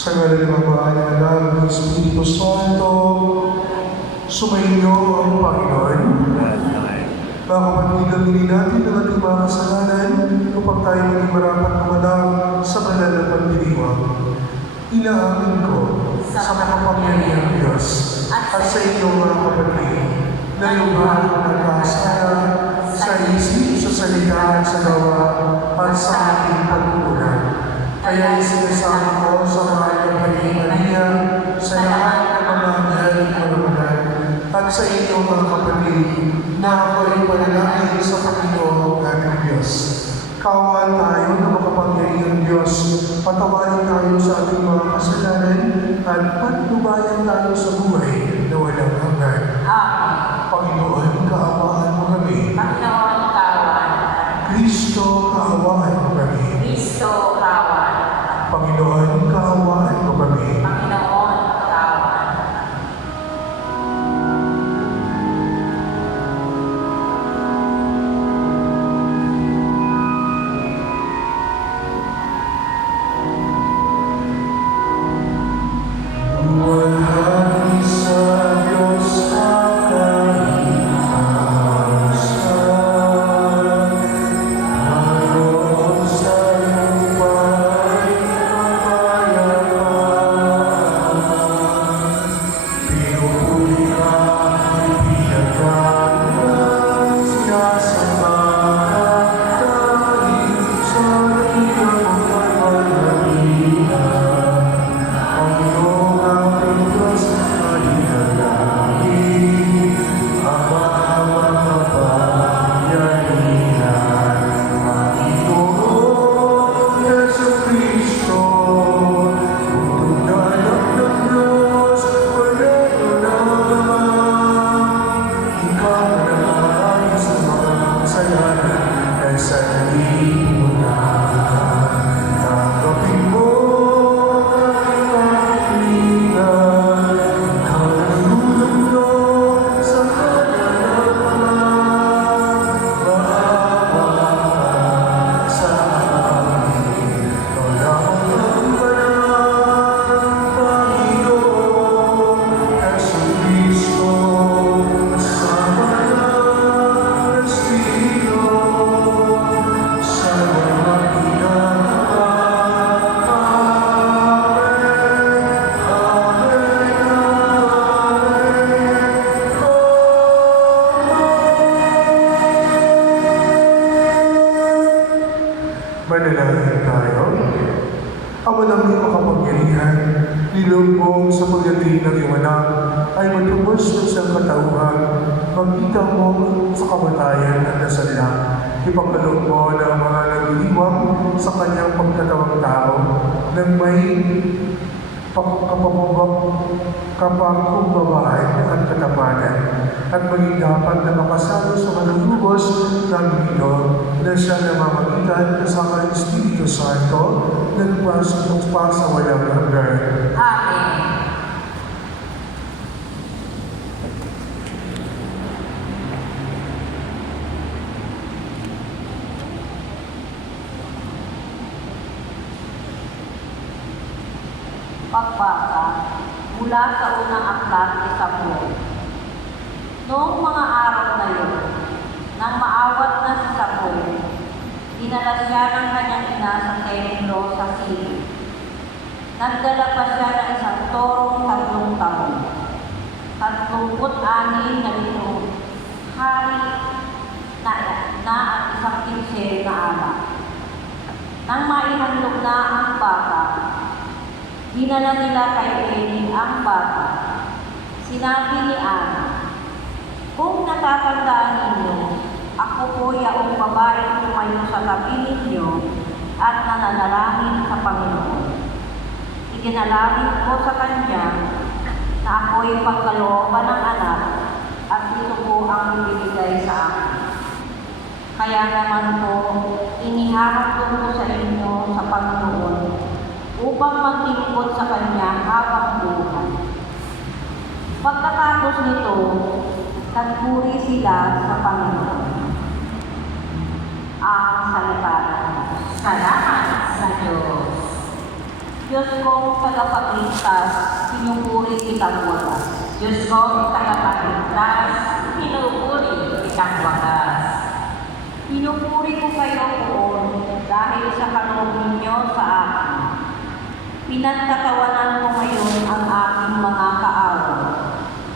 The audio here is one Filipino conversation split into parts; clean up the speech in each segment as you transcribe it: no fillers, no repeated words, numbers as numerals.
Sa ngalan ng Ama, ng Anak, ng Espiritu Santo, sumainyo ang Panginoon. Mga kapatid, aminin natin ang ating mga kasalanan upang tayo maging marapat gumanap sa banal na pagdiriwang. Inaamin ko sa makapangyarihang Diyos at sa inyong mga kapatid na lubhang nagkasala sa isip, sa salita at sa gawa at sa ating pagkukulang. Kaya sinasabi ko sa mahal ng Haling Maria, sa lahat ng mga anghel at sa inyong mga kapatid, na ako'y panalangin sa Panginoon ating Diyos. Kaawaan tayo ng makapangyarihang Diyos, patawarin tayo sa ating mga kasalanan at patnubayan tayo sa buhay na walang hanggan. Amen. Panginoon, kaawaan mo kami. Panginoon, kaawaan. Kristo, kaawaan mo kami. Kristo, kaawaan. Panginoon, kaawaan mo kami. Panginoon, kaawaan. Manalangin tayo. Ama namin makapangyarihan, nilubong sa pagdating ng iyong anak, ay matubos ng siyang katauhan, magkita mo sa kamatayan at nasala. Ipagkaloob mo na ang mga nagdiriwang sa kanyang pagkatawang tao, nang may kapagkumbabaan at katapatan, at maging dapat na makasalo sa manunubos namin ito na siya namamagitan kasama ng Espiritu Santo na nagpasok pa sa walang hanggan. Amen. Pagbasa mula sa unang aklat ni Samuel. Noong mga araw na yun, nang maawat na si Samuel, dinala siya ng kanyang ina sa templo sa Silo. Nagdala pa siya ng isang torong 3 taon, 36 na litong hari na at isang pinsel na alak. Nang maihandog na ang bata, dinala nila kay Eli ang bata. Sinabi ni Ana, "Kung natatandaan ninyo, ako po yaong babaeng tumayo sa tabi ninyo at nananalangin sa Panginoon. Iginalangin ko sa kanya na ako'y pagkalooban ng anak at ito po ang ibibigay sa akin. Kaya naman po, iniharap ko sa inyo sa Panginoon upang maglingkod sa kanya habang buhay." Pagkatapos nito, nagpuri sila sa Panginoon. Ang salita ng Diyos. Salamat sa Diyos. Diyos kong tagapagligtas, pinupuri kitang wagas. Diyos kong tagapagligtas, pinupuri kitang wagas. Pinupuri ko kayo poon dahil sa kaloob ninyo sa akin. Pinagtatawanan ko ngayon ang aking mga kaaway,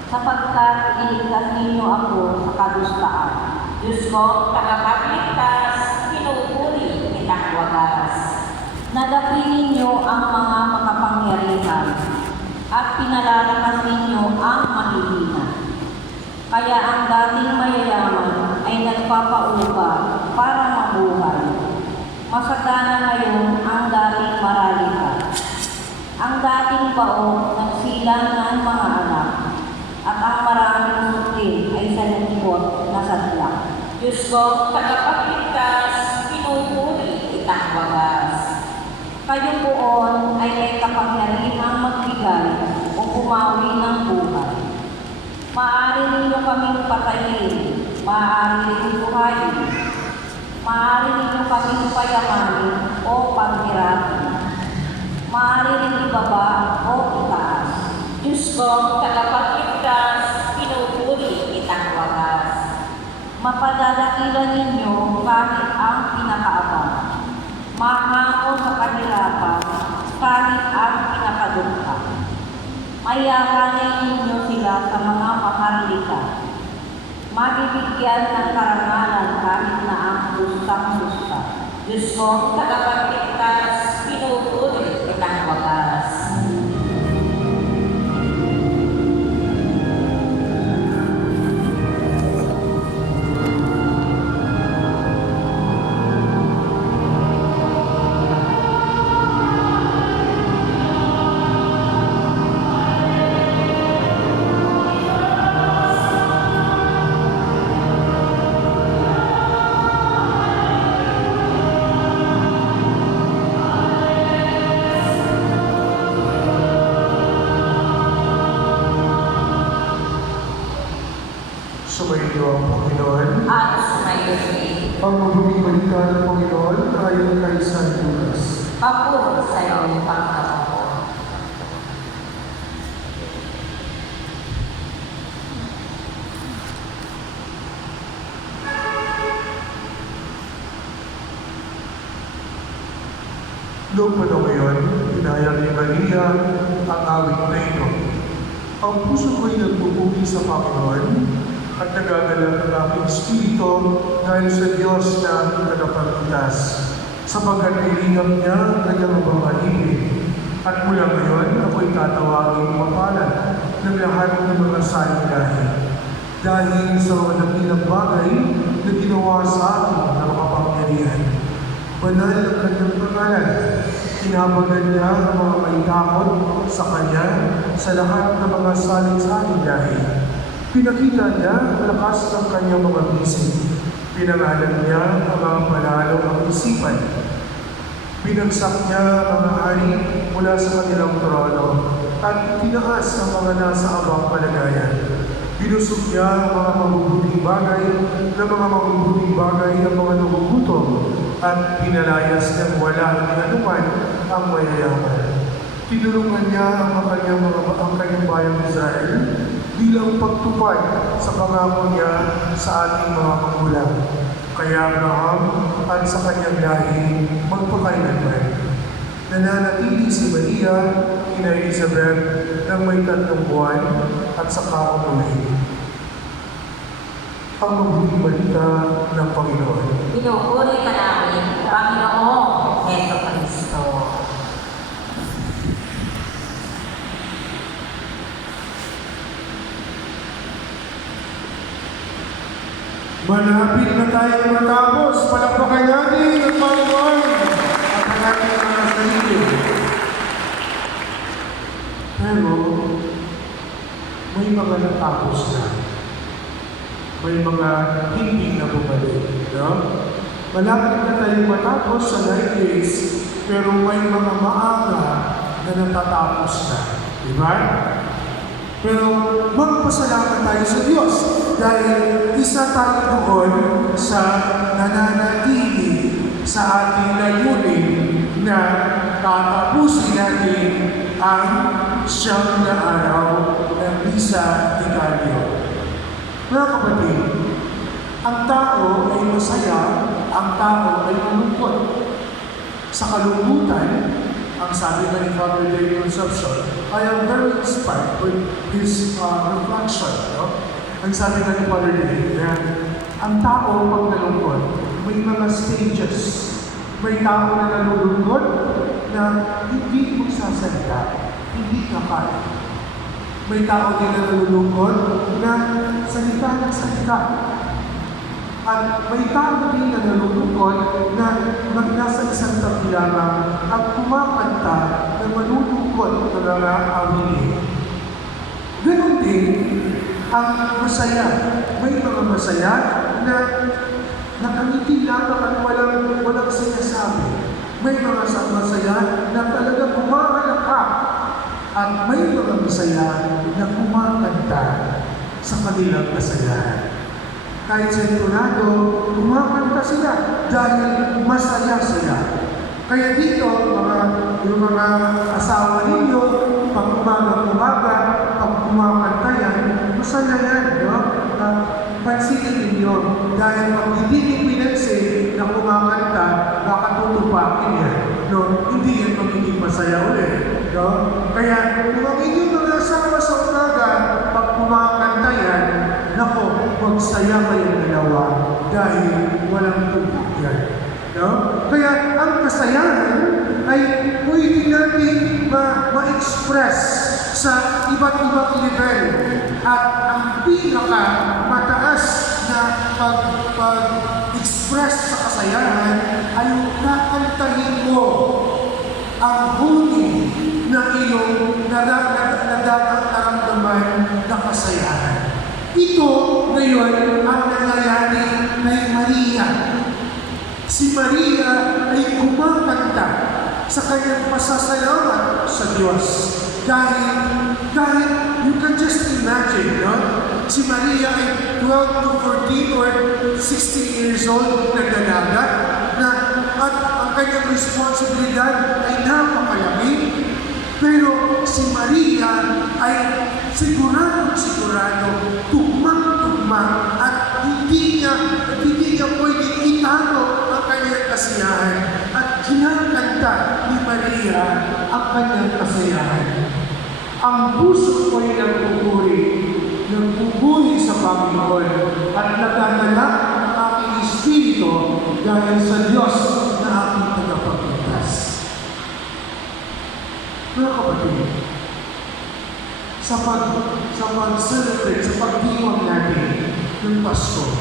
sapagkat iligtas ninyo ako sa kadustaan. Diyos kong tagapagligtas, pinupuri kitang wagas. Nadapi ninyo ang mga makapangyarihan at pinalalakas ninyo ang mahihina. Kaya ang dating mayayaman ay nagpapaupa para mabuhay. Masagana ngayon ang dating maralita. Ang dating bao nagsilang ng mga anak at ang maraming suklin ay sa lungkot na sadlak. Diyos kong tagapagligtas, pinupuri kitang wagas. Kayo poon ay may kapangyarihang magbigay o pumawi ng buhay. Maaari ninyo kaming patayin, maaari rin buhayin, maaari ninyo kaming payamanin o paghirapin, maaari rin ibaba o itaas. Diyos kong tagapagligtas, pinupuri kitang wagas. Mapadadakilan ninyo kahit ang pinakaabang, mahamo sa kahirapan kahit ang pinakadungka. Mayayanin ninyo sila sa mga maharlika. Mabibigyan ng karangalan kahit na ang lustang-lusta. Diyos kong tagapagligtas, pinupuri kitang wagas. Sumainyo ang Panginoon. At sumayon Ang mabuting balita ng Panginoon ayon kay San Lucas. papuri sa iyo, Panginoon. Noong panahon ngayon, inayang ni Maria ang awit na ito. Ang puso ko'y nagpupuri sa Panginoon at nagagalak ang aking espiritu dahil sa Diyos na aking tagapagligtas, sapagkat nilingap niya ang kanyang pag-ibig. At mula ngayon, ako'y tatawagin mapalad ng lahat ng mga saligahin. Dahil sa mga dakilang bagay na ginawa sa akin ng makapangyarihan. Banal ang kanyang pangalan. Tinabagan niya ang mga may takot sa kanya sa lahat ng mga saling-saling lahi. Pinakita niya ang lakas ng kanyang mga bisig. Pinangalan niya ang mga panalo ng isipan. Pinagsak niya ang mga hari mula sa kanilang trono at tinaas ang mga nasa abang palagayan. Binusog niya ang mga mabubuting bagay ng mga mabubuting bagay ng mga nagugutom at pinalayas ng wala ng anuman ang mayayaman. Tinulungan niya ang kanyang bayang Israel bilang pagtupad sa pangako niya sa ating mga magulang. Kaya Abraham at sa kanyang lahi magpakailanman. Nananatili si Maria, ina Elizabeth, ng may 3 buwan at saka umuwi. Ang mabuting balita ng Panginoon. Pinupuri ka namin, Panginoong Heso Kristo. Malapit na tayong matapos. Palakpakan natin ang Panginoon at ang ating mga sarili. Pero, may mga natapos na. May mga hindi na bumalik. No? Malapit na tayong matapos sa 9 days, pero may mga maaga na natatapos na. Diba? Pero magpasalamat tayo sa Diyos dahil isa tayo doon sa nananatili sa ating layunin na tatapusin Tapusin natin ang siyam na araw ng Misa de Gallo. Mga kapatid, ang tao ay masaya, ang tao ay malungkot. Sa kalungkutan, ang sabi na ni Father David Concepcion, I am very inspired with his reflection. No? Ang sabi na ni Father David, na ang tao pag nalungkot, may mga stages. May tao na nalulungkot na hindi magsasalita, hindi kakain. May tao din na nalulungkot na salita ng salita. At may tao din na nalulungkot na nasa isang tabi lamang at kumakanta na malulungkot na mga awili. Ganon din ang masaya. May mga masaya na nakangiti lamang at walang sinasabi. May mga masaya na talaga kumakalakak. At may mga masaya na kumakanta sa kanilang kasayahan. Kahit sa Litonado, kumakanta sila dahil masaya sila. Kaya dito, yung mga asawa ninyo, pag umaga, pag kumakanta yan, masaya yan, no? Pansinin ninyo, dahil pag hindi nyo pinansin na kumakanta, baka tutupakin yan. No? Hindi yan magiging masaya ulit. No? Kaya, kung ang inyong mga asawa sa umaga, pag kumakanta yan, nako, magsaya kayong dalawa dahil walang tubig yan. No? Kaya ang kasayahan ay pwede natin ma-express sa iba't ibang level. At ang pinaka mataas na pag-express sa kasayahan ay kakantahin mo ang huni na iyong nararamdaman na kasayahan. Ito ngayon ang nangyayari kay Maria. Si Maria ay kumakanta sa kanyang pasasalamat sa Diyos. Dahil you can just imagine, no? Si Maria ay 12 to 14 or 16 years old na dalaga na at ang kanyang responsibilidad ay napakalaki. Pero si Maria ay sigurado tugmang at hindi niya pwedeng itago ang kanyang kasiyahan at kinakanta ni Maria ang kanyang kasiyahan. Ang puso ko ay nagpupuri sa Panginoon at nagdadala ang aking espiritu dahil sa Diyos na aking tagapagligtas. Mga kapatid, sa pag-celebrate, sa pagdiwang natin ng Pasko,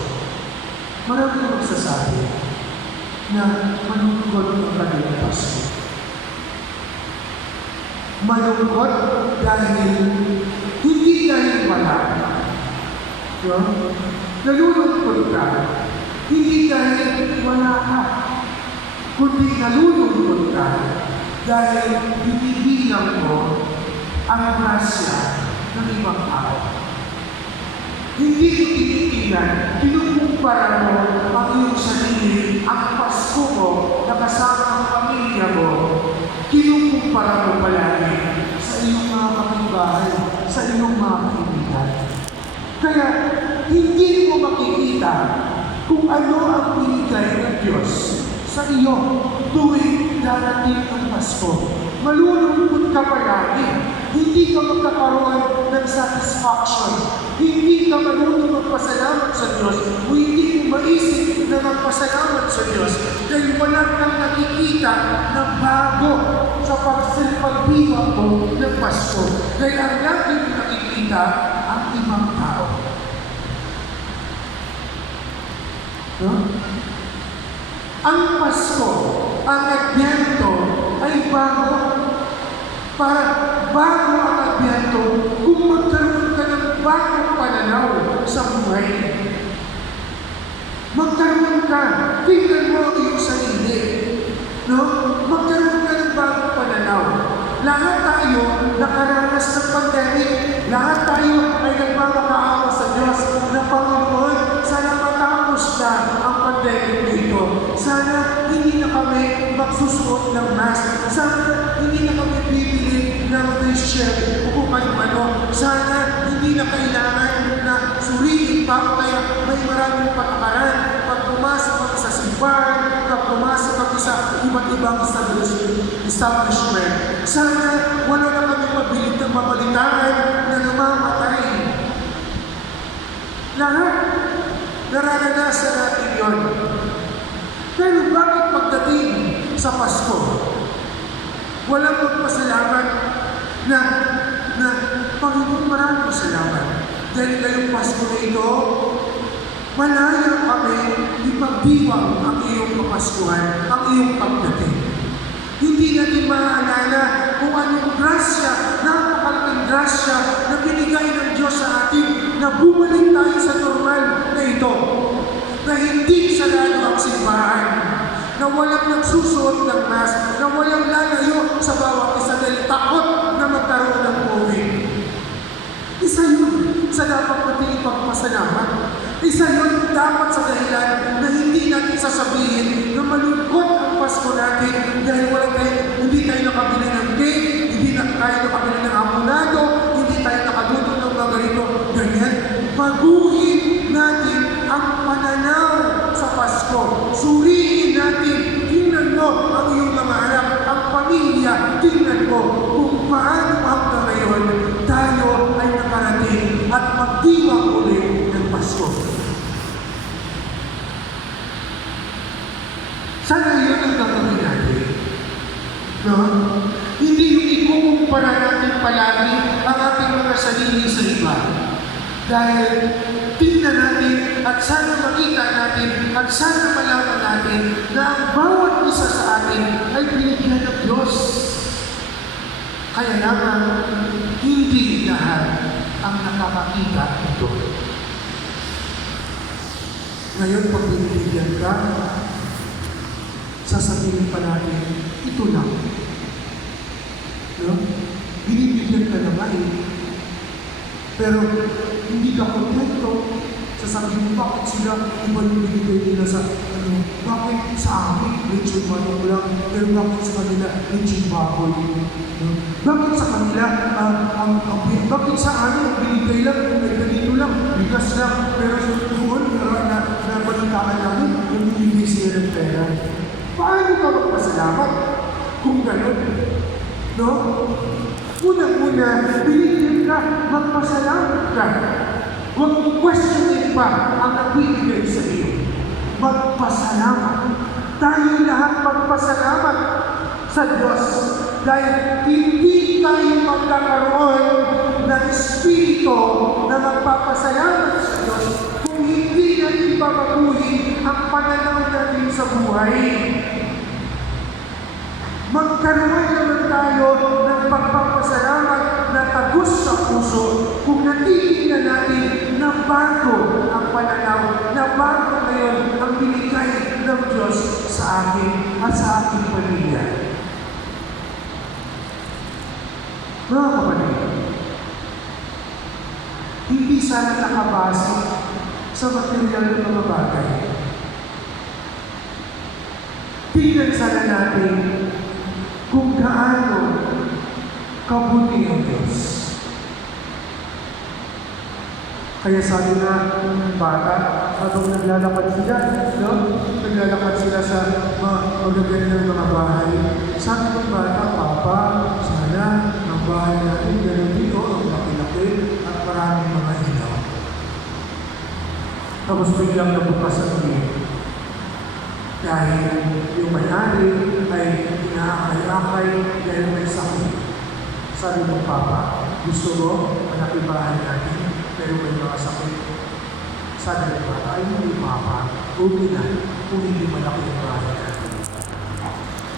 marami na magsasabi na malungkot ang kanilang Pasko. Malungkot dahil hindi dahil wala. No? Nalulungkot ka, hindi dahil wala ka, kundi nalulungkot ka dahil binibilang mo ang grasya ng ibang tao. Hindi mo tinitingnan, kinukumpara mo ang iyong sarili, ang Pasko mo na kasama ang pamilya mo, kinukumpara mo palagi sa iyong mga kapitbahay, sa iyong mga kaibigan. Kaya hindi mo makikita kung ano ang binigay ng Diyos sa iyo tuwing darating ang Pasko. Malulungkot ka palagi. Hindi ka magkakaroon ng satisfaction. Hindi ka marunong magpasalamat sa Diyos o hindi mo maisip na magpasalamat sa Diyos dahil wala kang nakikita na bago sa pagdiwang mo ng Pasko. Dahil ang laging nakikita ang ibang tao. No? Ang Pasko, ang Adbyento ay bago. Para bago ang Adbyento, kung magkaroon ka ng bagong pananaw sa buhay. Magkaroon ka, tingnan mo ang iyong sarili. No? Magkaroon ka ng bagong pananaw. Lahat tayo nakaranas ng pandemic. Lahat tayo ay nagmamakaawa sa Diyos na Panginoon, sana matapos na ang pandemic dito. Sana hindi na kami magsusuot ng mask. Sana hindi na kami bibili ng face shield o kung ano. Sana hindi na kailangan na suriin pa, kaya may maraming patakaran pag pumasok kami sa simbahan, pag pumasok kami sa iba't ibang establishment. Sana wala na kami mabalitaan na namamatay. Lahat nararanasan natin yun. Pero bakit pagdating sa Pasko, walang magpasalamat na Panginoon, maraming salamat. Dahil ngayong Pasko na ito, malaya kami ipagdiwang ang iyong kapaskuhan, ang iyong pagdating. Hindi natin maaalala kung anong grasya, napakalaking grasya na binigay ng Diyos sa atin na bumalik tayo sa normal na ito. Na hindi sarado ang simbahan, na walang nagsusuot ng mask, na walang lalayo sa bawat isa dahil takot na magkaroon ng COVID. Isa yun sa dapat natin ipagpasalamat. Isa yun dapat sa dahilan na hindi natin sasabihin na malungkot ang Pasko natin dahil hindi tayo nakabili ng cake, hindi tayo nakabili ng amunado, hindi tayo nakaluto ng mga ganito. Ganyan, baguhin natin ang pananaw sa Pasko. Suriin natin, tingnan mo ang iyong mga anak, ang pamilya, tingnan mo kung paano hanggang ngayon tayo ay nakarating at magdiwang ulit ng Pasko. Sana yun ang gagawin natin. No? Hindi yung ikukumpara natin palagi ang ating mga sarili sa iba. Dahil tingnan natin at sana makita natin at sana malaman natin na ang bawat isa sa atin ay binigyan ng Diyos. Kaya naman, hindi lahat ang nakakakita ito. Ngayon, pag binibigyan ka, sasabihin pa natin, ito lang. No? Binibigyan ka naman eh. Pero hindi ka kontento. Sasabihin mo, bakit sila iba yung binigay nila sa bakit sa akin, lechon manok lang, pero bakit sa kanila, lechon baboy? Bakit sa kanila, bakit sa amin, ang binigay lang, ay ganito lang, bigas lang, pero doon, nabalitaan namin, yung binigay siya ng pera. Paano ka magpasalamat kung gano'n? No? Unang-una, binigyan ka, magpasalamat ka. Huwag mong questionin pa ang nagbibigay sa iyo. Magpasalamat. Tayo lahat magpasalamat sa Diyos. Dahil hindi tayo magkakaroon ng espiritu na magpapasalamat sa Diyos kung hindi natin babaguhin ang pananaw natin sa buhay. Magkaroon naman tayo ng pagpapasalamat na tagus sa puso kung natitignan natin na bago ang pananaw, na bago ngayon ang binigay ng Diyos sa akin at sa aking pamilya. Mga kapatid, hindi sana nakabase sa material ng mga bagay. Tingnan sana natin kung gaano kabuti ang Diyos. Kaya sabi na ng bata, habang naglalakad sila, naglalakad sila sa magaganda ng mga bahay. Sabi ng bata, Papa, sana ang bahay natin gano'n dito, ang laki-laki at maraming mga ilaw. Tapos biglang nabukas ang gate. Dahil yung may-ari ay inaakay-akay dahil may sakit. Sabi ng Papa, gusto mo malaki bahay natin pero may mga sakit. Sabi ng Papa, ay hindi Papa, okay na kung hindi malaki ang bahay natin.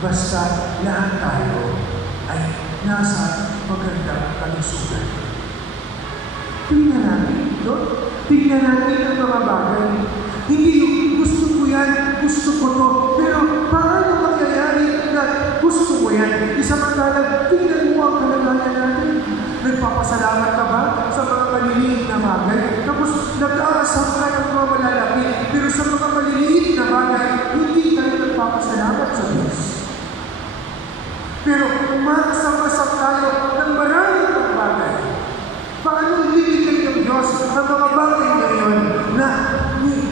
Basta lahat tayo ay nasa magandang kalusugan. Tingnan natin ito. Tingnan natin ang mga bagay. Hindi yung gusto ko yan, gusto ko to. Pero paano mangyayari na gusto ko yan? Isamantalang, tingnan mo ang kalagayan natin. Nagpapasalamat ka ba sa mga maliliit na bagay? Tapos nag-aasam ka ng mga malalaki. Pero sa mga maliliit na bagay, hindi tayo nagpapasalamat sa Diyos. Pero umaksang-asang tayo ng maraming pang bagay. Paano ibibigay ng Diyos ang mga bagay ngayon na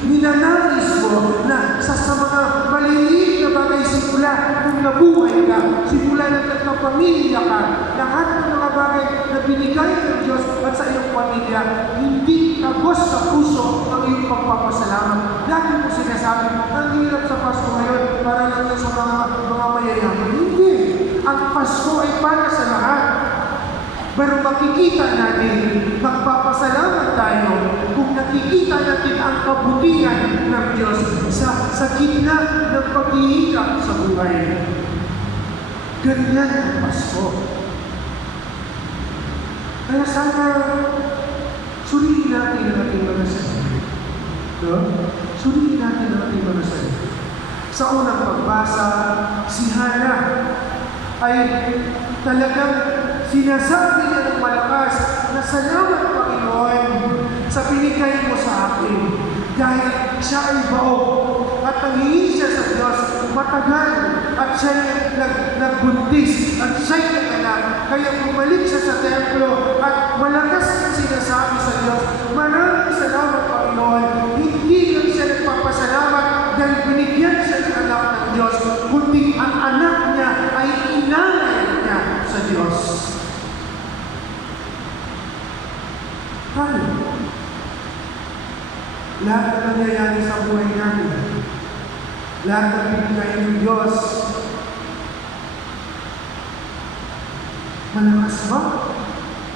ninanais mo na sa mga maliliit na bagay simula nung nabuhay ka, simula nang nagkapamilya ka, lahat ng mga bagay na binigay ng Diyos at sa iyong pamilya, hindi tagos sa puso ang iyong pagpapasalamat. Lagi mo sinasabi, ang hirap sa Pasko ngayon para lang yan sa mga mayayaman. Hindi. Ang Pasko ay para sa lahat. Pero makikita natin, magpapasalamat tayo kung nakikita natin ang kabutihan ng Diyos sa gitna ng paghihirap sa buhay. Ganyan ang Pasko. Kaya sana, suriin natin ang ating mga sarili. No? Suriin natin ang ating mga sarili. Sa unang pagbasa, si Hana ay talagang sinasabi niya ng malakas na salamat Panginoon sa binigay mo sa akin dahil siya ay baog at nangihin siya sa Diyos matagal at siya nagbuntis at siya ay naganak. Kaya bumalik siya sa templo at malakas niyang sinasabi sa Diyos, maraming salamat Panginoon. Hindi lang siya nagpapasalamat dahil binigyan siya ng anak ng Diyos, kundi ang anak niya ay inanay niya sa Diyos. Paano? Lahat na nangyayari sa buhay natin, lahat na binigay ng Diyos, malakas ba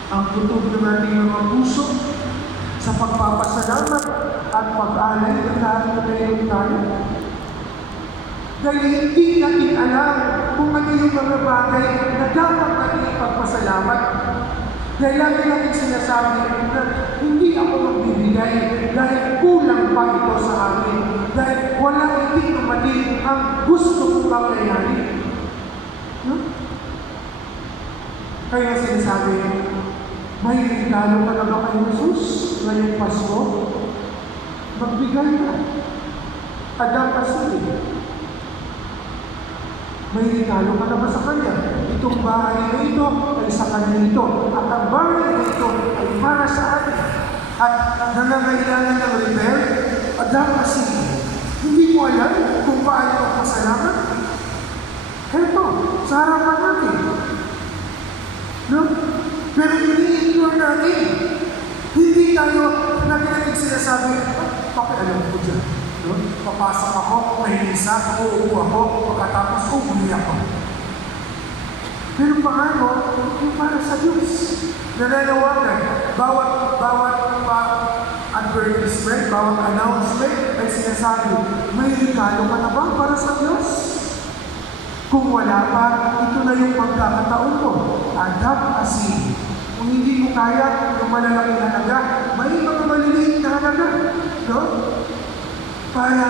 ang putok ng ating mga puso sa pagpapasalamat at pag-alay ng lahat na mayroon tayo? Dahil hindi natin alam kung ano yung mga bagay na dapat natin ipagpasalamat. Dahil lagi natin sinasabi na hindi ako magbibigay dahil kulang pa ito sa akin. Dahil wala hindi dumating ang gusto kong pangyayari. Kaya sinasabi, may regalo ka na ba kay Jesus ngayong Pasko? Magbigay ka. Agad kasi. May regalo ka na ba sa Kanya? Itong bahay na ito ay sa Kanya ito. At ang bahay na ito ay para sa atin. At nangangailangan ng repair, agad kasi. Hindi mo alam kung paano magpasalamat. Eto, sa harapan natin. No? Pero ini-ignore natin. Hindi tayo natin sinasabi, pakialam ko dyan. No? Papasok ako, may isa, uupo ako, pagkatapos umuli ako. Pero paano? Yung para sa Diyos. Nananawagan, bawat advertisement, bawat announcement ay sinasabi, may regalo ka na ba para sa Diyos? Kung wala pa, ito na yung pagkakataon mo. Adapt kasi. Kung hindi mo kaya, yung malalaking halaga, may mga maliliit na halaga. No? Para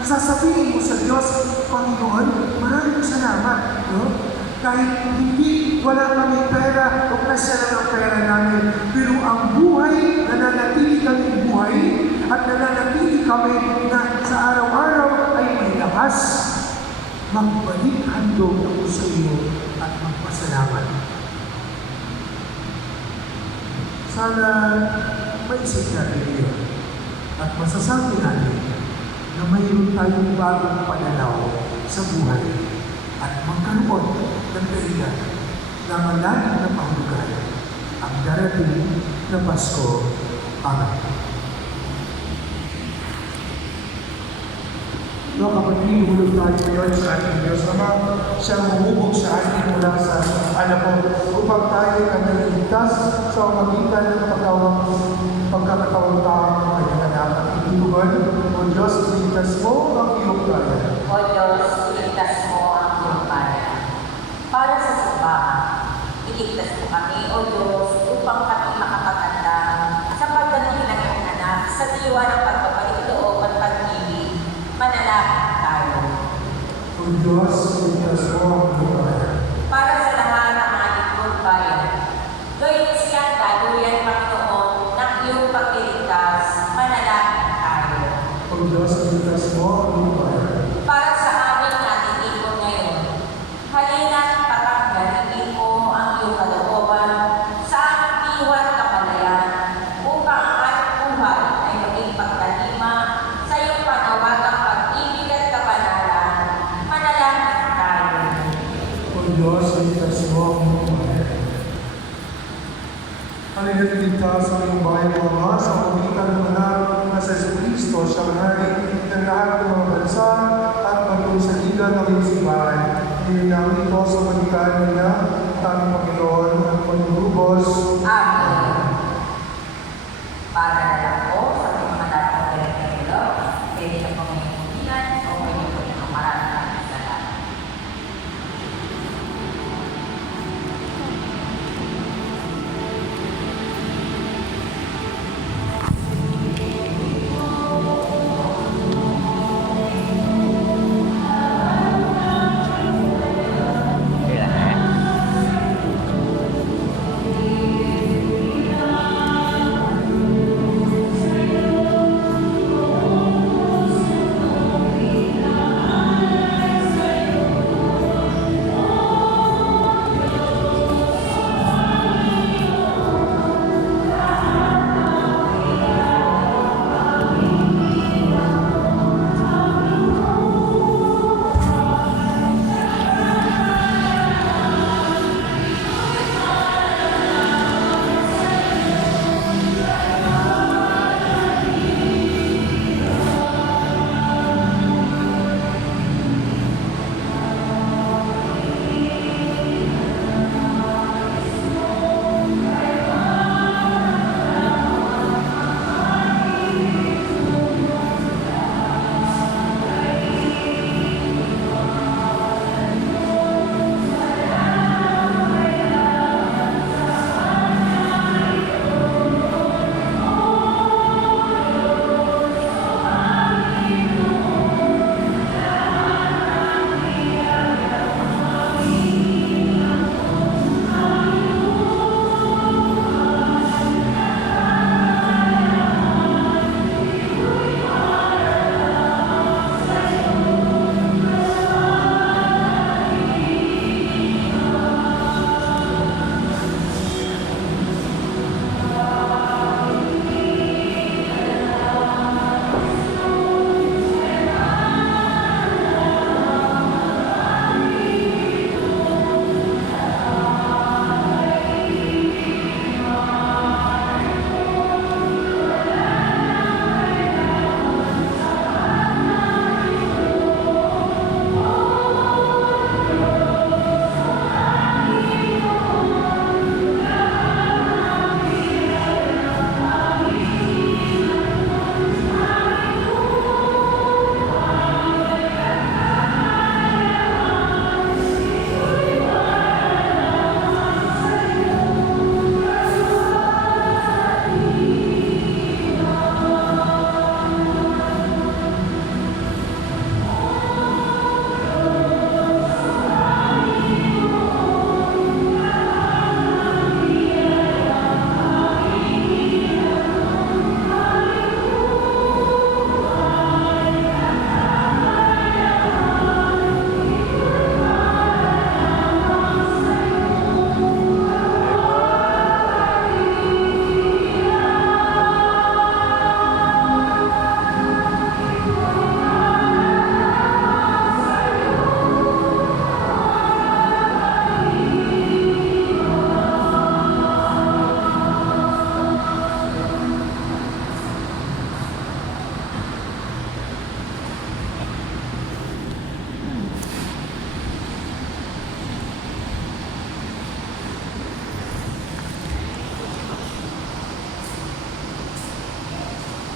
sasabihin mo sa Diyos, Panginoon, maraming salamat. No? Kahit hindi, wala kami pera, o kasya lang ang pera namin. Pero ang buhay, nananatili kami buhay, at nananatili kami na sa araw-araw ay may lakas. Magbalik handog ako sa iyo at magpasalamat. Sana maisip natin yun at masasabi natin na mayroon tayong bagong pananaw sa buhay at magkaroon ng dahilan na malalim na pahulugan ang darating na Pasko. Amen. No, kapatid, hulog tayo ngayon sa ating Diyos Ama, siyang humubog sa atin mula sa anak ko, upang tayo ay naligtas sa magitan ng pagkakatawang taong ng kanyang anak. Itutugan, O Diyos, iligtas mo ang iyong kaya. O Diyos, iligtas mo ang iyong kaya. Para sa simbahan, iligtas mo kami, O Diyos, upang kami makapaganda sa pagdating ng iyong anak, sa diwa ng pagbabalik loob at pag-ibig. Manalangin tayo. O Diyos, iligtas mo ang iyong kaya. Para sa lahat ng mga lingkod bayan, gawin siya tuluyan, Panginoon, ng iyong pagliligtas. Manalangin tayo. O Diyos, iligtas mo ang iyong kaya. Para sa aming natin ngayon, halina't patanggal ang Ama sa pamitan ng anak na sa Kristo siyang hari ng lahat ng mga bansa at magpusaligan ng iyong simbahan. Hininamin ito sa pagkaan niya, aming Panginoon at Pangulubos. Amen. Para na lang po sa mga dapat ng Pangilo, pwede na po ngayong humingan o pwede po ng maraming salamat.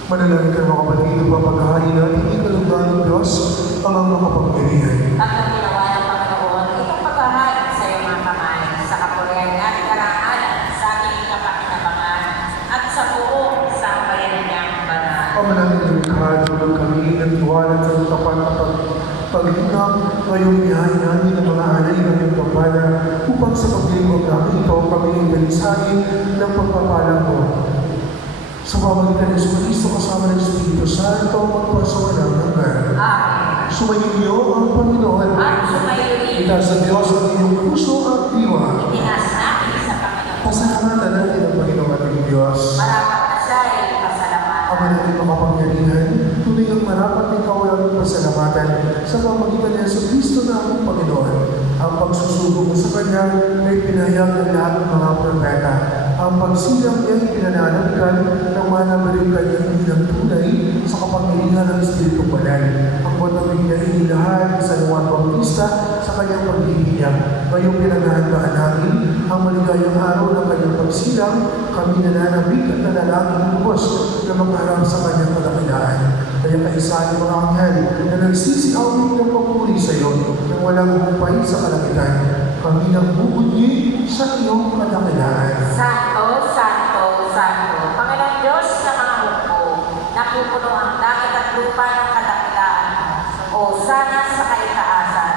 Manalangin kayo mga kapatid, papaghahain natin ikalugdan ng Diyos ang makapangyarihan. At ang ginawa ng Panginoon, itong paghahain sa iyong mga kamay, sa kapurihan at karangalan, sa ating kapakinabangan, at sa buong sambayan niyang banal. Pamanangin ng ikahadulog kami ng tuwan at sa tapat na paglinang ngayong ihain namin ang mga alay ng iyong kapala upang sa paglingkod namin ito kami ang dalisahin ng pagpapalang mo. Sa pamamagitan ng Kristo kasama ng Espiritu Santo, magpasawalang hanggan. Amen. Sumayin niyo ang Panginoon. At sumayo rin. Itaas sa Diyos ang iyong puso at diwa. Itinaas natin sa Panginoon. Pasalamatan natin ang Panginoon ating Diyos. Marapat na siya ay pasalamatan. Ama natin makapangyarihan, tunay ang marapat ng kawalan ng pasalamatan sa pamamagitan ng Yesu Kristo na aming Panginoon. Ang pagsusugo mo sa Kanya ay pinahayag ng lahat ng mga propeta. Ang pagsilang niya ay pinananabikan ng manabaling kanyang inang tunay sa kapangyarihan ng Espiritu Banal. Ang patuloy niya ay nilahad sa Juan Bautista sa kanyang pagbibigyan. Ngayong pinaghahandaan namin ang maligayang araw ng kanyang pagsilang, kami nananabik at nanalangin lubos na magharap sa kanyang kadakilaan. Kaya kaisa ng mga anghel na nagsisiawin ng papuri sa iyo nang walang humpay sa kalangitan. Kami nang bubunyi sa iyong kadakilaan. Santo, Santo, Santo, Panginoon Diyos na mga hukbo, napupuno ang langit at lupa ng kadakilaan mo. O sana sa kaitaasan,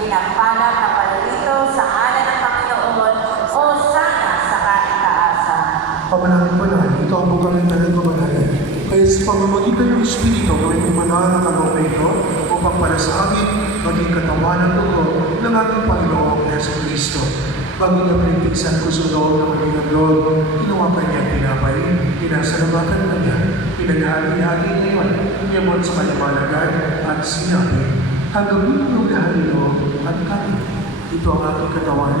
pinagpala na palito sa ngalan ng Panginoon, o sana sa kaitaasan. Pamanangin pa na, ito ang bukaling talang kumanalan. Kaya sa pamamagitan ng Espiritu, gawin mo manahal ang kaloob na ito upang para sa amin maging katawan ng dugo ng ating Panginoong Yesu Cristo. Bagong napiligtiksan ko sa loob ng maging Lord, ginawa pa niya tinapay, pinasalamatan na niya, pinaghali-hali ngayon, niyamot sa kanyang malagay at sinabi, "Tanggapin niyo lahat ito at kami. Ito ang aking katawan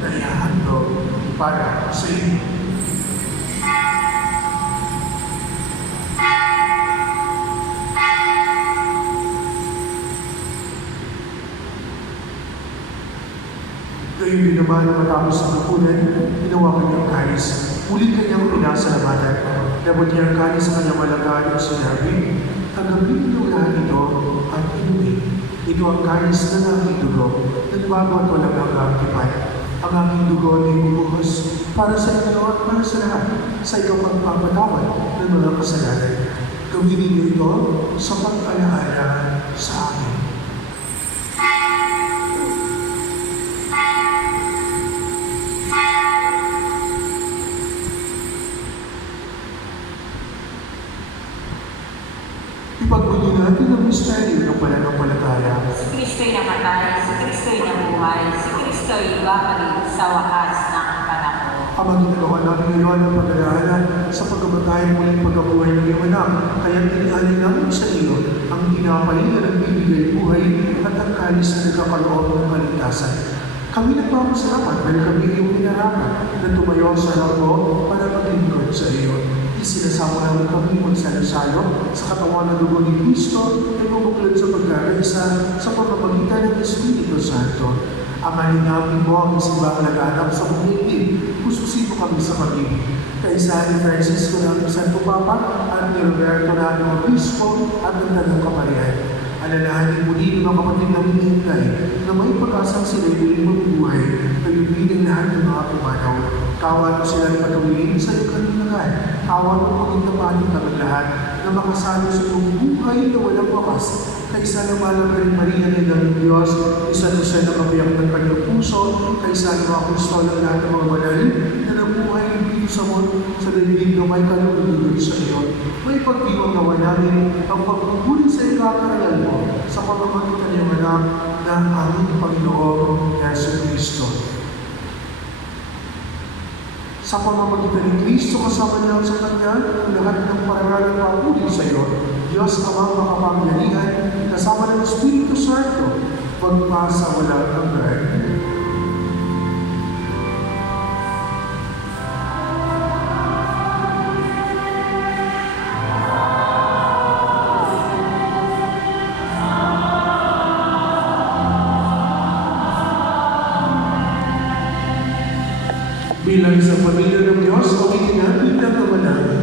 na ihahandog para sa inyo." Gayun din naman matapos ang hapunan, hinawakan niya ang kalis. Muli kanyang pinasalamatan. Labot niya ang kalis sa kanyang malagay at sinabi, "Tanggapin niyo lahat ito at inumin. Ito ang kalis ng aking dugo, nagbago at walang hanggang tipan. Ang aking dugo ay bubuhos para sa inyo at para sa lahat, sa ikaw pagpapatawad ng mga kasalanan. Gawin ninyo ito sa pag-alaala sa akin." Ipagbunyi natin ang misteryo ng pananampalataya. Si Kristo'y namatay, si Kristo'y nabuhay, si Kristo'y babalik sa wakas ng panahon. Ang maginagawa namin ngayon ang pag-alaala sa pagkamatay muling pagkabuhay ng iyong anak, kaya tinialay namin sa iyo ang tinapay na nagbibigay buhay at ang kalis na nagkakaloob ng kaligtasan. Kami nagpapasalamat dahil kami iyong pinarapan na tumayo sa harap mo para maglingkod sa iyo. Isinasama namin kami magsalo-salo sa katawan ng dugo ni Cristo ay mabuklod sa pagkakaisa sa pamamagitan ng Espiritu Santo. Amalin namin mo ang isimbang laganap sa mundo, pususito kami sa pag-ibig. Kaisa ni Francisco ng Santo Papa at ni Roberto ng Obispo at ng Dagang Kaparian. Alalahanin muli ng mga kapatid ng hinihintay na may pag-asang sila'y muling mabubuhay, nalubid ang lahat ng mga pumanaw. Kawan mo sila patuloyin sa iyong kalinlangan. Kawan mo pagkitapanin kami lahat na makasalo sa iyong buhay na walang wakas. Kaisa ng Malabaring Maria ng Diyos, isa na siya na kabiyak ng kanyang puso, kaisa ng mga apostol ng lahat ng mga banal na nabuhay dito sa mundo sa daigdig na may kalulugod sa iyo. May pagdiwang nawa namin ang pagpupuli sa ikakarangal mo sa pamamagitan ng anak ng aming Panginoong Yesu Cristo. Sa pamamagitan ni Cristo, kasama niya sa Kanya ang lahat ng parangal ng papuri sa iyo. Diyos Amang makapangyarihan, kasama ng Espiritu Santo, magpasa walang hanggan. Bilang isang pamilya ng Diyos, awitin natin ang kamanangan.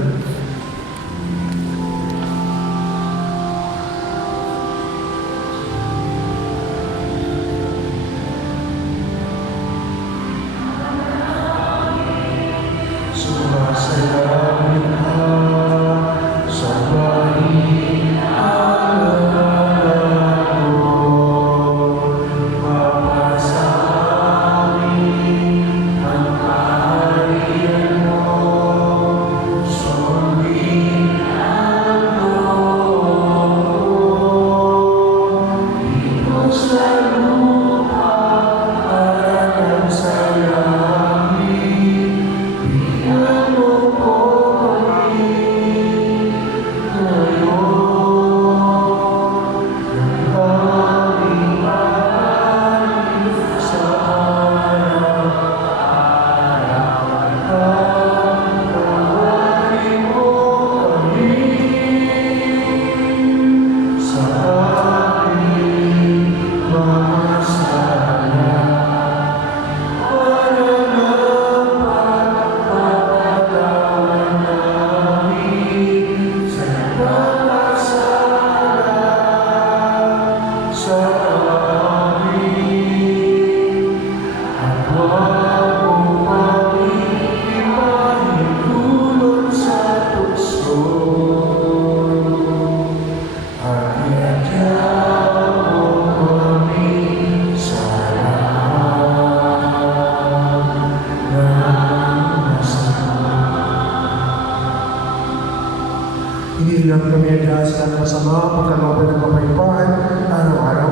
Hindi lang kami ang sa ng masama, pagkalooban ng kapayapaan, araw-araw,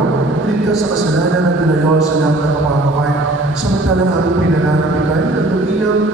ligtas sa kasalanan at nilayaw sa lahat ng kapahamakan. Samantalang ang pinananabikan ng luminang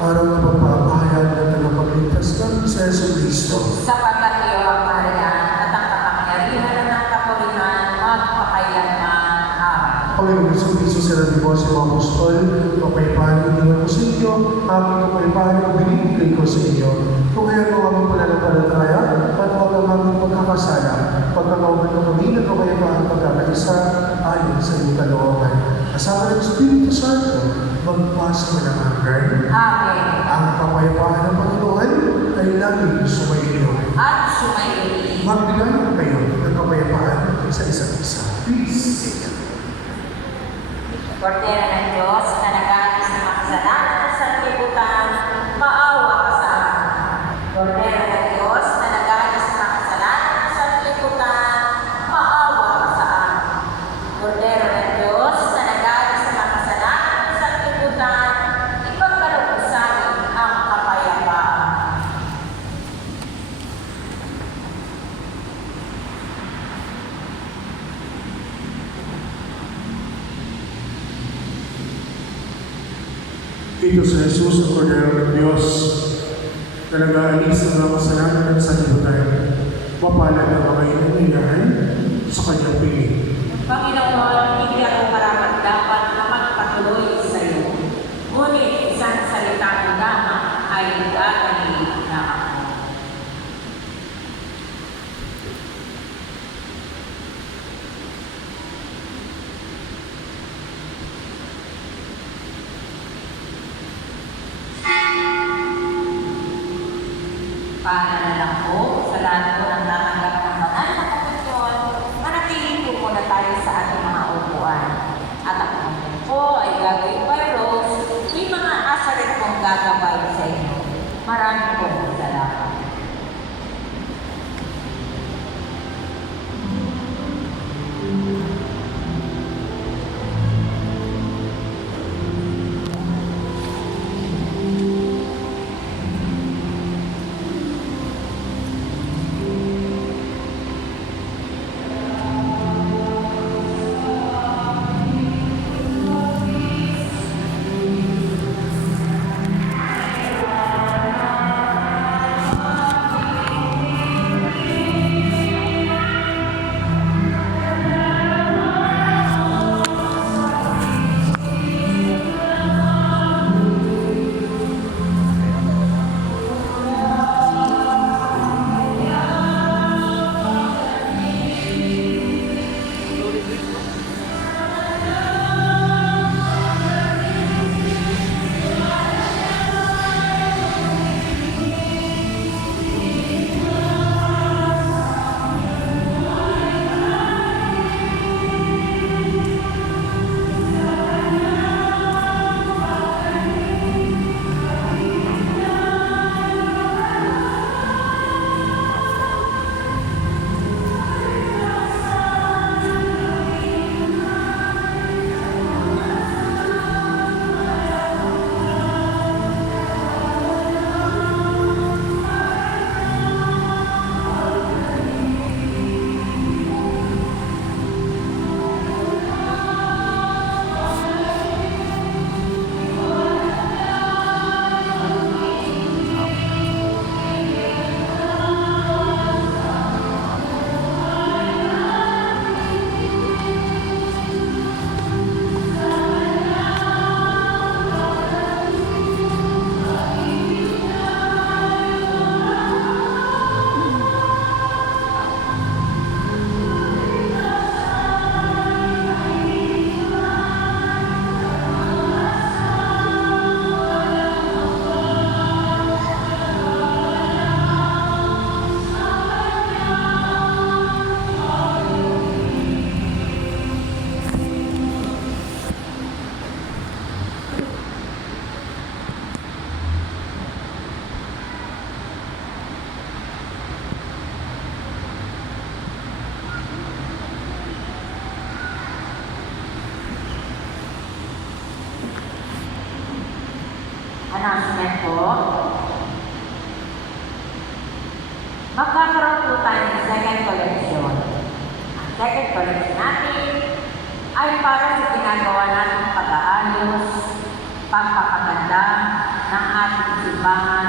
araw na pagpapahayag ng tagapagligtas ng sa Yesu Cristo. Sapagkat iyo ang kaharian at ang kapangyarihan ng kapurihan magpakailanman. Amen. Panginoon Yesu Cristo, sila di po sa mga apostol, kapayapaan ang iniwan ko sa inyo, aking kapayapaan ang binibigay ko sa inyo. Kung kaya ko aming pananampalataya at huwag ang aming pagkakasala, pagkakauman ng kami ng kapayapaan pagkakaisa ayon sa iyong kalooban. Kasama ng Espiritu Santo, magpasa ka ng hanggan. Amen. Ang kapayapaan ng Panginoon ay laging sumainyo. At sumayin. Magbigay kayo ng kapayapaan sa isa't isa. Peace. Kordero ng Diyos na nag-aalis ng makasalanan sa liputan, maawa ka sa amin. Kordero ng Diyos na nag-aalis ng makasalanan sa liputan, maawa ka sa amin. Kordero ng Diyos na nag-aalis ng makasalanan sa liputan, ipagkaloob sa amin ang kapayapaan. Ito sa Jesus, ang Kordero ng Diyos, na nag-aalis ng mga kasalanan ng sanlibutan. Mapalad ang mga inanyayahan sa kanyang piling. Panginoon, hindi ako karapat dapat na magpatuloy sa iyo. Ngunit isang salita mo lamang ay gagawin na ako. Pananalang ko sa lahat ko ng natanggap ng banal na komensyon, manatili po muna tayo sa ating mga upuan. At ang komensyon ko ay gagawin by Rose, may mga asaret kong gagabay sa inyo. Maraming po salamat. Announcement po. magkakaroon po tayo ng second collection. Ang second collection natin ay para sa ginagawa natin pag-aayos, pagpapaganda ng ating simbahan,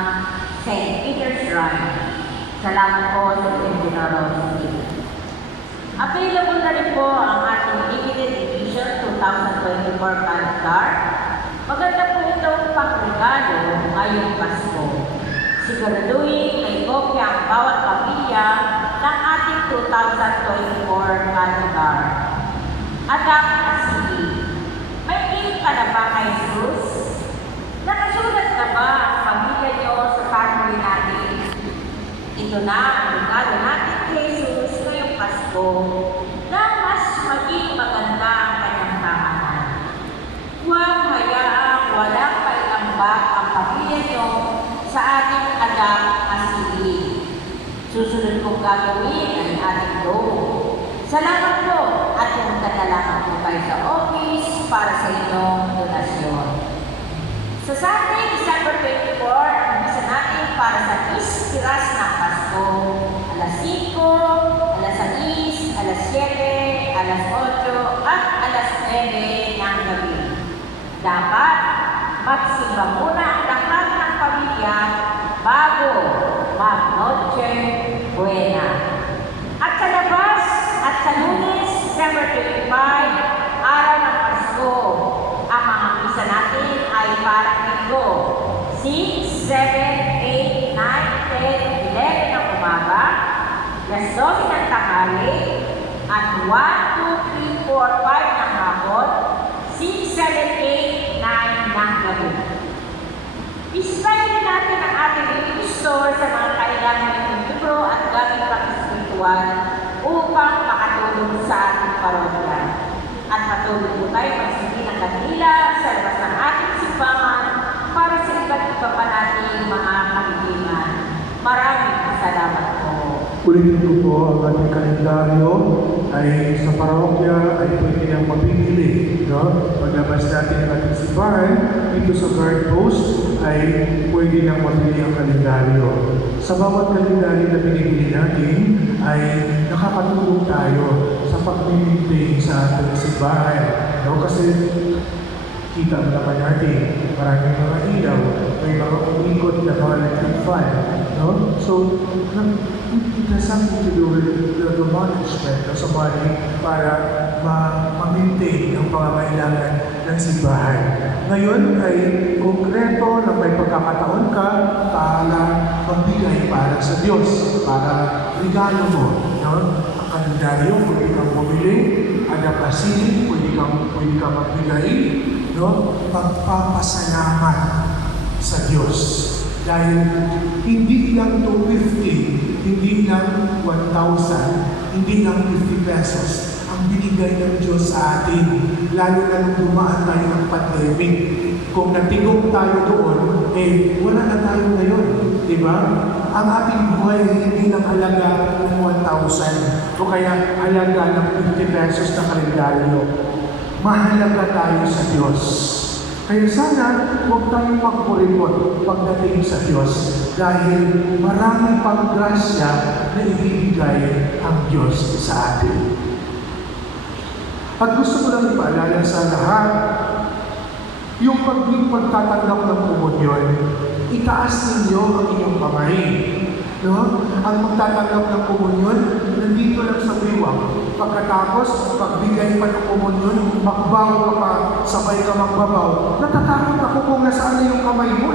St. Peter's Shrine. Salamat po sa inyong generosity. Available na rin po ang ating limited edition 2024 calendar. Maganda po itong pangregalo ngayong Pasko. Siguraduhin may kopya ang bawat pamilya ng ating 2024 calendar. At ang asili, may link ka na ba kay Jesus? Nakasulat na ba ang pamilya niyo sa family natin? Ito na ang regalo natin kay Jesus ngayong Pasko na mas maging maganda ang kanyang tahanan. Huwag hayaang walang pailambak ang pamilya niyo sa ating anak asili. Susunod kong gagawin ang ating logo. Salamat po at kung tatalakan po kayo sa office para sa inyong donasyon. Sa Sunday, December 24, ang misa natin para sa Piras ng Pasko, alas 5, alas 6, alas 7, alas 8, at alas 9 ng gabi. Dapat magsimba muna ang lahat ng pamilya bago mag-Noche Buena. At sa labas at sa Lunes, December 25, araw ng Pasko, ang mga misa natin ay parang linggo. 6, 7, 8, 9, 10, 11 ng umaga, alas 12 ng tanghali, at 1, 2, 3, 4, 5 ng hapon, 6, 7, 8, 9 ng gabi. Isipin natin ang ating living store sa mga kailangan ng libro at gamit pang-spiritual upang makatulong sa ating parokya. At patuloy po tayo magsindi ng kandila sa labas ng ating simbahan para sa iba't iba pa nating mga kaibigan. Maraming salamat po. Ulitin ko po ang ating kalendaryo ay sa parokya ay pwede nang mapipili. No? Paglabas natin ang ating simbahan, dito sa guard post ay pwede nang mapili ang kalendaryo. Sa bawat kalendaryo na binibili natin ay nakakatulong tayo sa pag-maintain sa ating simbahan. No? Kasi kita naman natin, maraming mga ilaw, may mga umikot na mga electric fan. No? So, it has something to do with the management sa money para ma-maintain ang pangangailangan ng simbahan. Ngayon ay konkreto na may pagkakataon ka para magbigay para sa Diyos, para regalo mo. No? Ang kalendaryo, pwede kang bumili, ang pasili, pwede kang magbigay, no? Pagpapasalamat sa Diyos. Dahil hindi lang 250, hindi lang 1,000, hindi lang 50 pesos ang binigay ng Diyos sa atin. Lalo na nung dumaan tayo ng pandemic. Kung natigong tayo doon, wala na tayo ngayon. Diba? Ang ating buhay hindi lang halaga ng 1,000 o kaya halaga ng 50 pesos na kalendaryo. Mahalaga tayo sa Diyos. Kaya sana, huwag tayong magpuripot pagdating sa Diyos dahil maraming pang-grasya na ibibigay ang Diyos sa atin. At gusto ko lang ipaalala sa lahat, yung pagtatanggap ng komunyon, itaas ninyo ang inyong kamay. No? Ang magtatanggap ng komunyon, nandito lang sa biwang. Pagkatapos, pagbigay pa ng komunyon, magbaw ka pa, sabay ka magbabaw. Natatakot ako kung nasaan na yung kamay mo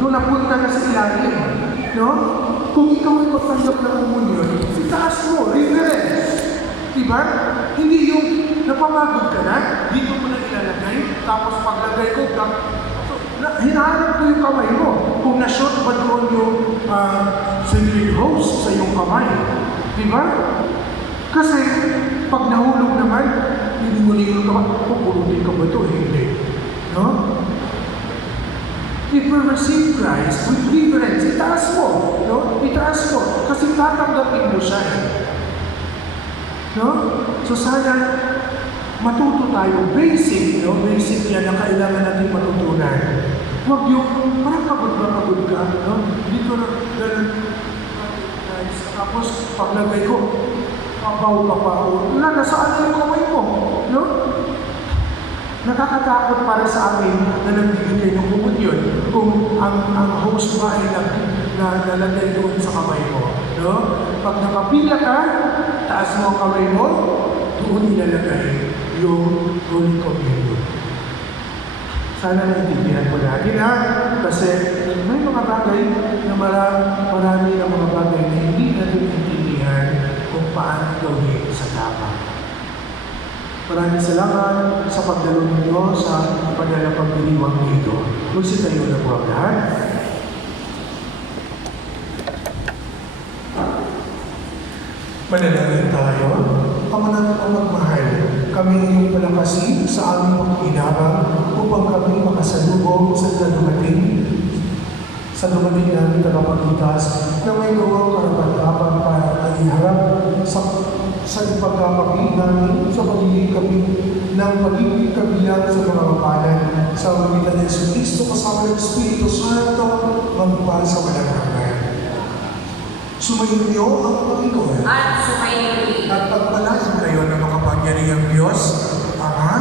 Noong napunta na sa ilalim. No? Kung ikaw ay magtanggap ng komunyon, itaas mo, reverence. Diba? Hindi yung napamagod ka na, dito mo na ilalagay, tapos paglagay ko, hinahanap ko yung kamay mo. Kung na-short ba doon yung sacred host sa iyong kamay. Diba? Kasi pag nahulog naman, hindi mo nilong kamay, pupulutin ka ba ito? Hindi. No? If we receive Christ with reverence, itaas mo. No? Itaas mo. Kasi tatanggapin mo siya. No? So sana matuto tayo. Basic, no? Basic yan na kailangan natin matutunan. Huwag yung, parang pagod ka, no? Dito na, Tapos paglagay ko, papaw. Wala, nasaan na yung kamay mo? No? Nakakatakot para sa amin na nagbibigay ng komunyon kung ang host ba ay nalalagay doon sa kamay mo. No? Pag nakapila ka, taas mo ang kamay mo, doon ilalagay yung Holy Communion. Sana naintindihan mo natin ha, kasi may mga bagay na marami na mga bagay na hindi natin intindihan kung paano gawin sa tama. Maraming salamat sa pagdalo ninyo sa pagdalapagdiriwang dito. Magsitayo na po ang lahat. Manalangin tayo. Ama namin ang magmahal, kami iyong palakasin sa aming pag-inabang upang kami makasalubong sa dumating namin tagapagligtas na may gawang karapat-dapat para iharap sa ipagkakapit namin sa pagiging kabilang sa mga kapanan sa magitan ng Yesu Cristo kasama ng Espiritu Santo magpahal sa walang hanggan. Sumayin niyo ang Panginoon At sumayin rin. at pagpalain kayo ng mga pangyarihang Diyos, Ama,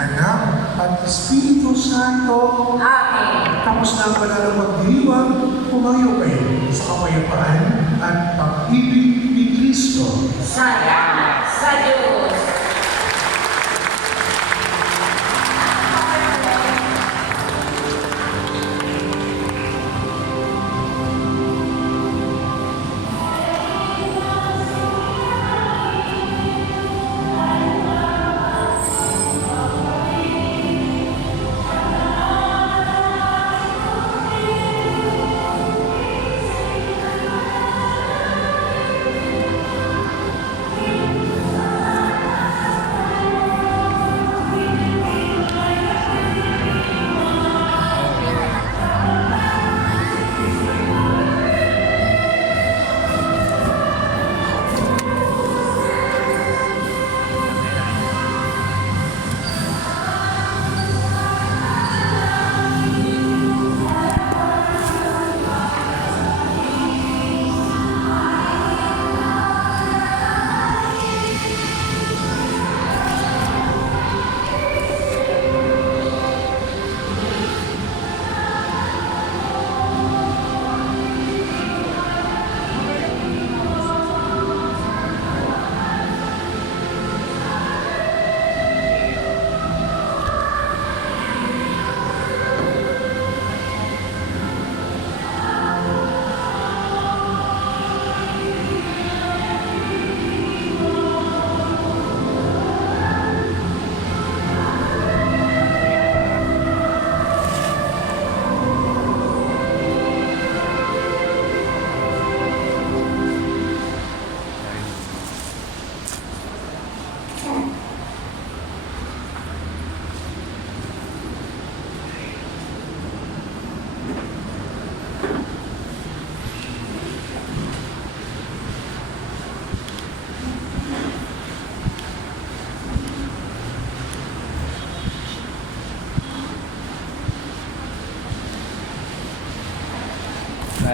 Anak, at Espiritu Santo. Amen. Tapos na ang banal na pagdiriwang, pumayo kayo sa kapayapaan at pag-ibig ni Kristo. Salamat sa Diyos.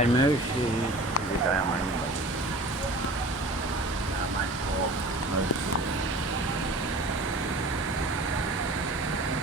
Mercy.